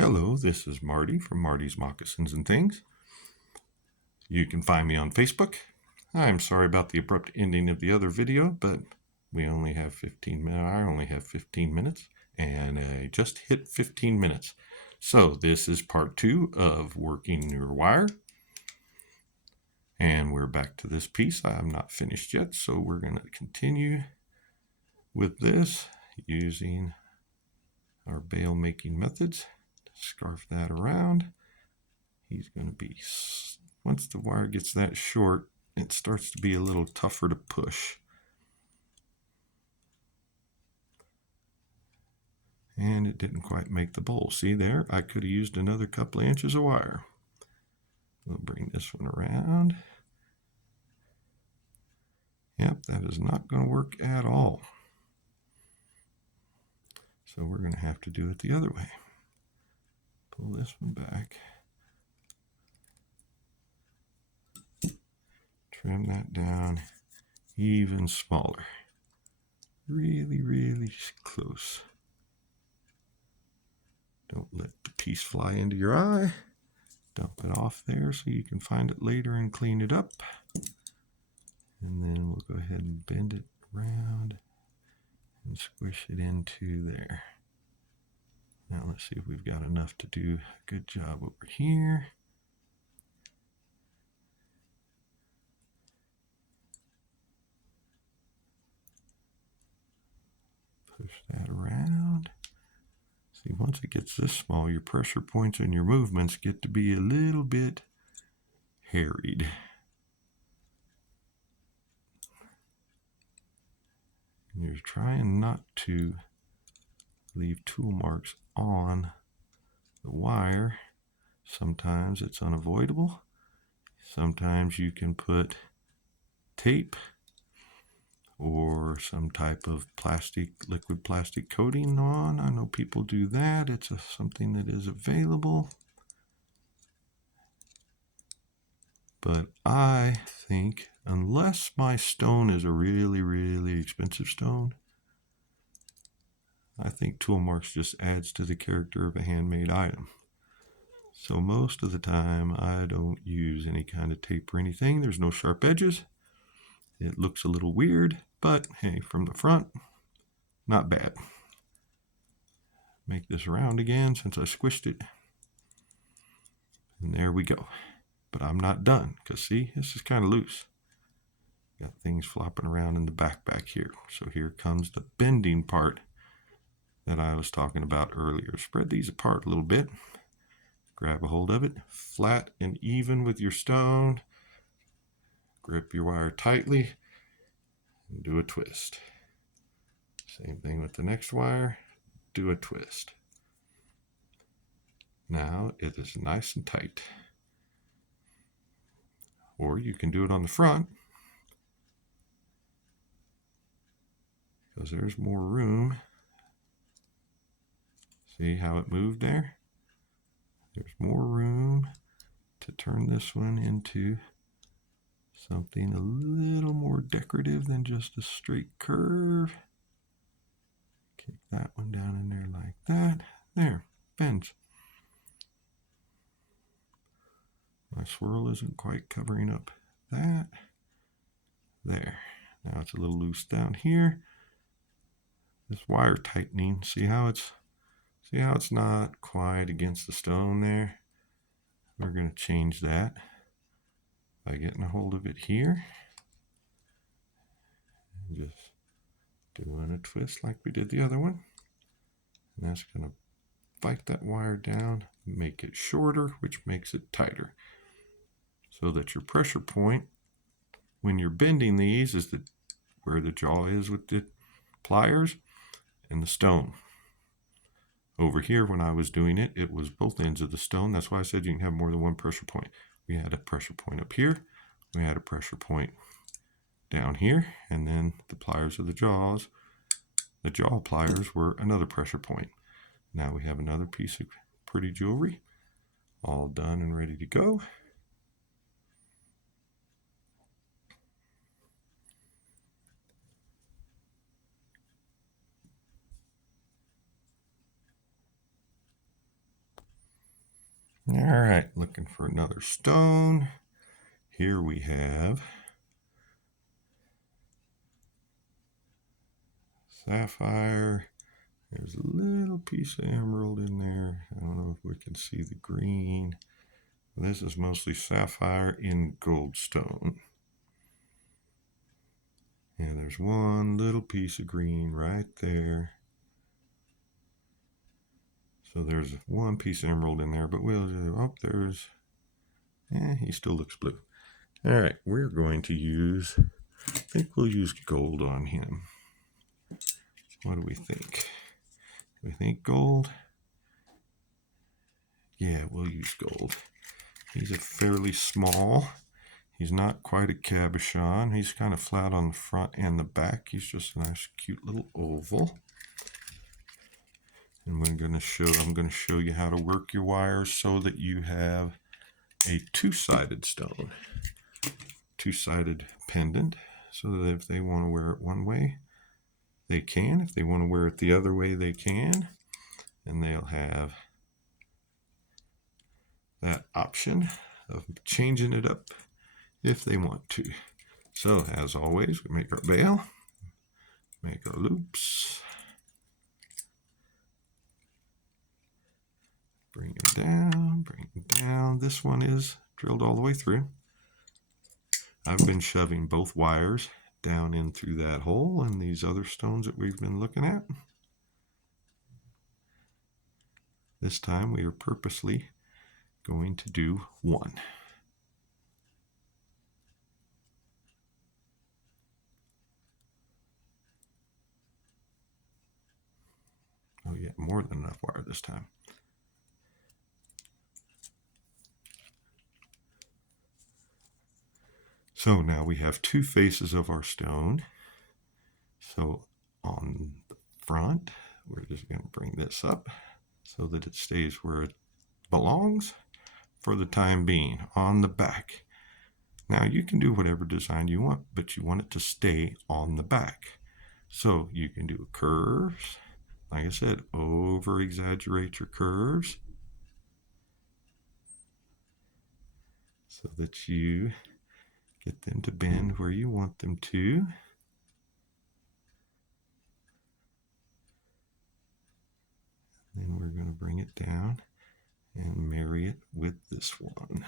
Hello, this is Marty from Marty's Moccasins and Things. You can find me on Facebook. I'm sorry about the abrupt ending of the other video, but we only have 15 minutes. I only have 15 minutes, and I just hit 15 minutes. So this is part 2 of working your wire. And we're back to this piece. I'm not finished yet, so we're going to continue with this using our bail making methods. Scarf that around. He's going to be, once the wire gets that short, it starts to be a little tougher to push. And it didn't quite make the bowl. See there? I could have used another couple of inches of wire. We'll bring this one around. Yep, that is not going to work at all. So we're going to have to do it the other way. Pull this one back. Trim that down even smaller. Really, really close. Don't let the piece fly into your eye. Dump it off there so you can find it later and clean it up. And then we'll go ahead and bend it around and squish it into there. Now let's see if we've got enough to do a good job over here. Push that around. See, once it gets this small, your pressure points and your movements get to be a little bit harried. And you're trying not to leave tool marks on the wire. Sometimes it's unavoidable. Sometimes you can put tape or some type of liquid plastic coating on. I know people do that. It's something that is available. But I think, unless my stone is a really, really expensive stone, I think tool marks just adds to the character of a handmade item. So most of the time, I don't use any kind of tape or anything. There's no sharp edges. It looks a little weird, but hey, from the front, not bad. Make this round again since I squished it. And there we go. But I'm not done, because see, this is kind of loose. Got things flopping around in the back here. So here comes the bending part that I was talking about earlier. Spread these apart a little bit. Grab a hold of it, flat and even with your stone. Grip your wire tightly and do a twist. Same thing with the next wire. Do a twist. Now it is nice and tight. Or you can do it on the front, because there's more room. See how it moved there? There's more room to turn this one into something a little more decorative than just a straight curve. Kick that one down in there like that. There, bends. My swirl isn't quite covering up that. There. Now it's a little loose down here. This wire tightening, see how it's not quite against the stone there? We're going to change that by getting a hold of it here. And just doing a twist like we did the other one. And that's going to bite that wire down, make it shorter, which makes it tighter. So that your pressure point, when you're bending these, is where the jaw is with the pliers and the stone. Over here, when I was doing it, it was both ends of the stone. That's why I said you can have more than one pressure point. We had a pressure point up here. We had a pressure point down here. And then the pliers of the jaws, the jaw pliers were another pressure point. Now we have another piece of pretty jewelry, all done and ready to go. All right, looking for another stone. Here we have sapphire. There's a little piece of emerald in there. I don't know if we can see the green. This is mostly sapphire in goldstone. And there's one little piece of green right there. So there's one piece of emerald in there, but he still looks blue. All right, we're going to use, I think we'll use gold on him. What do we think? Do we think gold? Yeah, we'll use gold. He's a fairly small. He's not quite a cabochon. He's kind of flat on the front and the back. He's just a nice, cute little oval. And I'm going to show you how to work your wires so that you have a two-sided stone, two-sided pendant, so that if they want to wear it one way, they can. If they want to wear it the other way, they can. And they'll have that option of changing it up if they want to. So as always, we make our bail, make our loops, bring them down. This one is drilled all the way through. I've been shoving both wires down in through that hole and these other stones that we've been looking at. This time we are purposely going to do one. Oh yeah, more than enough wire this time. So now we have two faces of our stone. So on the front, we're just going to bring this up so that it stays where it belongs for the time being. On the back, now you can do whatever design you want, but you want it to stay on the back. So you can do curves. Like I said, over exaggerate your curves so that you get them to bend where you want them to. Then we're going to bring it down and marry it with this one.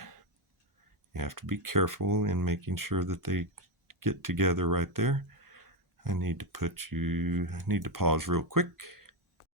You have to be careful in making sure that they get together right there. I need to pause real quick